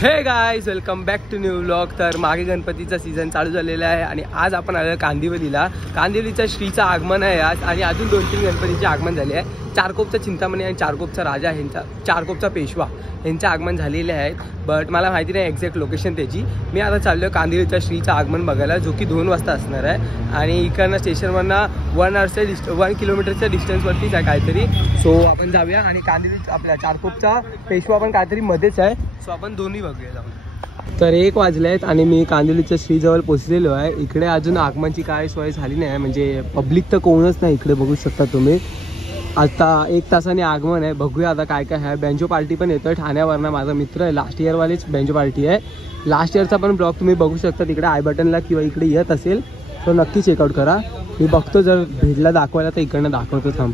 Hey guys, welcome back to new vlog. तर मागे गणपतीचा सीझन चालू झालेला आहे आणि आज आपण आलो कांदिवलीला। कांदिवलीच्या श्रीचं आगमन आहे आज आणि अजून 2-3 गणपतीचे आगमन झाले आहे। चारकोपचा चिंतामणी आणि चारकोपचा राजा यांचा, चारकोपचा पेशवा यांचे आगमन झालेले आहेत। बट मला माहिती नाही एक्झॅक्ट लोकेशन त्याची। मी आता चाललो आहे कांदिवलीच्या श्रीचं आगमन बघायला, जो की 2 वाजता असणार आहे आणि इकडनं स्टेशनवरनं 1 किलोमीटरच्या डिस्टन्सवरतीच आहे काहीतरी। सो आपण जाऊया आणि कांदिवली आपल्या चारकोपचा पेशवा पण काहीतरी मध्येच आहे। सो आपण दोन्ही बघूया जाऊन। तर 1 वाजले आहेत आणि मी कांदिवलीच्या श्रीजवळ पोहोचलेलो आहे। इकडे अजून आगमनची काय सोय झाली नाही, म्हणजे पब्लिक तर कोणच नाही इकडे, बघू शकता तुम्ही। आता 1 तासाने आगमन आहे, बघूया आता काय काय आहे। बँजो पार्टी पण येतोय ठाण्यावरनं, माझा मित्र आहे, लास्ट इयरवालीच बँजो पार्टी आहे। लास्ट इयरचा पण ब्लॉग तुम्ही बघू शकता तिकडे आय बटनला किंवा इकडे येत असेल, तो नक्की चेकआउट करा। मी बघतो जर भेटला दाखवायला तर इकडनं दाखवतो थांब।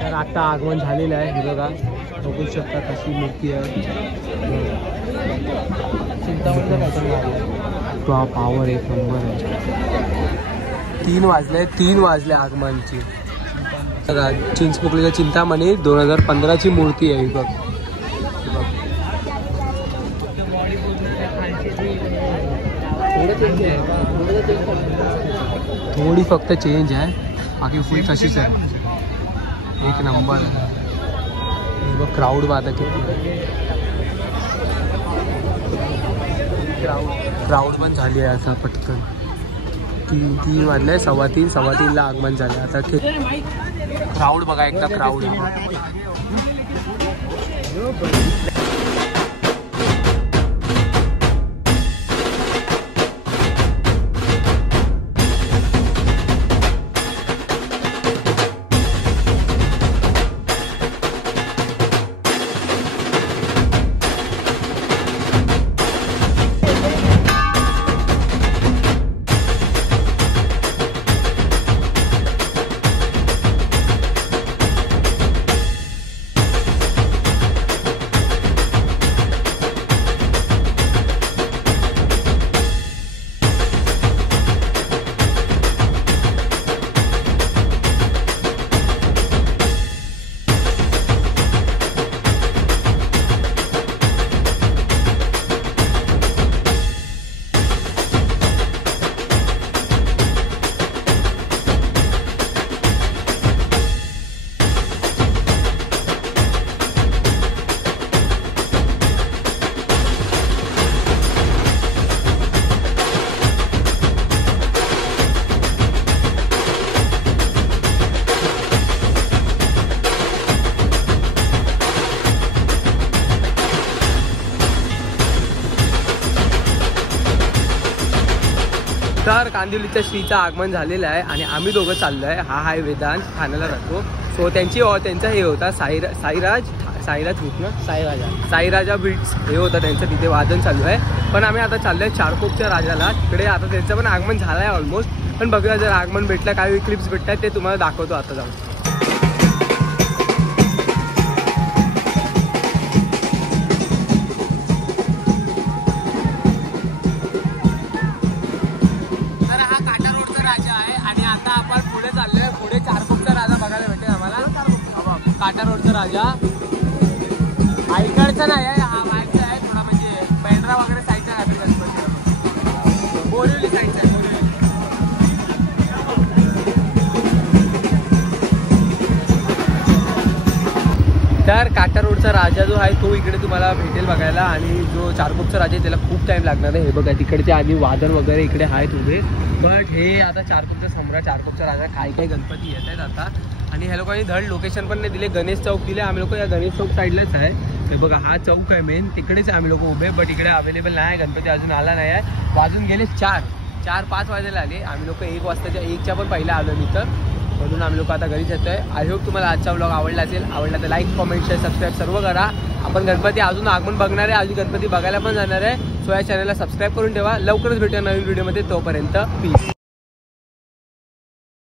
तर आता आगमन झालेलं आहे, हे बघा, बघू शकता कशी मूर्ती आहे। चिंतामणीचा पावर एक नंबर आहे। 3 वाजले आगमनची। बघा, चिंचपोकळीचा चिंतामणी 2015ची मूर्ती आहे, बघ। थोडी फक्त चेंज आहे, बाकी फुल तशीच आहे, एक नंबर आहे। क्राऊड बाधा किती, क्राऊड पण झाली आहे आता पटकन। 3 वाजले, 3:15ला आगमन झालं। आता क्राऊड बघा, एकदा क्राऊड आहे। तर कांदिवलीच्या श्रीचं आगमन झालेलं आहे आणि आम्ही दोघं चाललो आहे। हा आहे वेदांत, ठाण्याला राहतो। सो त्यांचा हे होता साईराजा बीट्स हे होता त्यांचं, तिथे वादन चालू आहे। पण आम्ही आता चाललो आहे चारकोपच्या राजाला, तिकडे आता त्यांचं पण आगमन झालं आहे ऑलमोस्ट। पण बघूया जर आगमन भेटलं, काही क्लिप्स भेटतात ते तुम्हाला दाखवतो आता जाऊन। काटा रोडचा राजा आईकडचा नाही आहे, हा बाहेरचा आहे थोडा, म्हणजे बँड्रा वगैरे साईडचा आहे, बोरिवली साईडचा आहे, बोरिवली। तर काटा रोडचा राजा जो आहे तो इकडे तुम्हाला भेटेल बघायला, आणि जो चारकोपचा राजा आहे त्याला खूप टाइम लागणार आहे। हे बघा, तिकडचे आधी वादन वगैरे इकडे आहेत उभे, बट हे आता चारकोपचा सम्राट, चारकोपचा राजा, काय काय गणपती येत आहेत आता. आणि ह्या लोकांनी धड लोकेशन पण नाही दिले. गणेश चौक दिले. आम्ही लोक या गणेश चौक साईडलाच आहे. ते बघा हा चौक आहे मेन, तिकडेच आहे आम्ही लोक उभे. बट इकडे अवेलेबल नाही आहे, गणपती अजून आला नाही आहे. वाजून गेले 4-5 वाजायला आले. आम्ही लोक 1 वाजताच्या 1च्या पण पहिला आलो इथं. म्हणून आम्ही लोक आता घरीच येतोय. आय होप तुम्हाला आजचा व्लॉग आवडला असेल. आवडला तर लाईक, कमेंट, शेअर, सबस्क्राईब सर्व करा. आपण गणपती अजून आगमन बघणार आहे, अजून गणपती बघायला पण जाणार आहे. सो या चॅनलला सबस्क्राईब करून ठेवा. लवकरच भेटूया नवीन व्हिडिओमध्ये. तोपर्यंत पीस.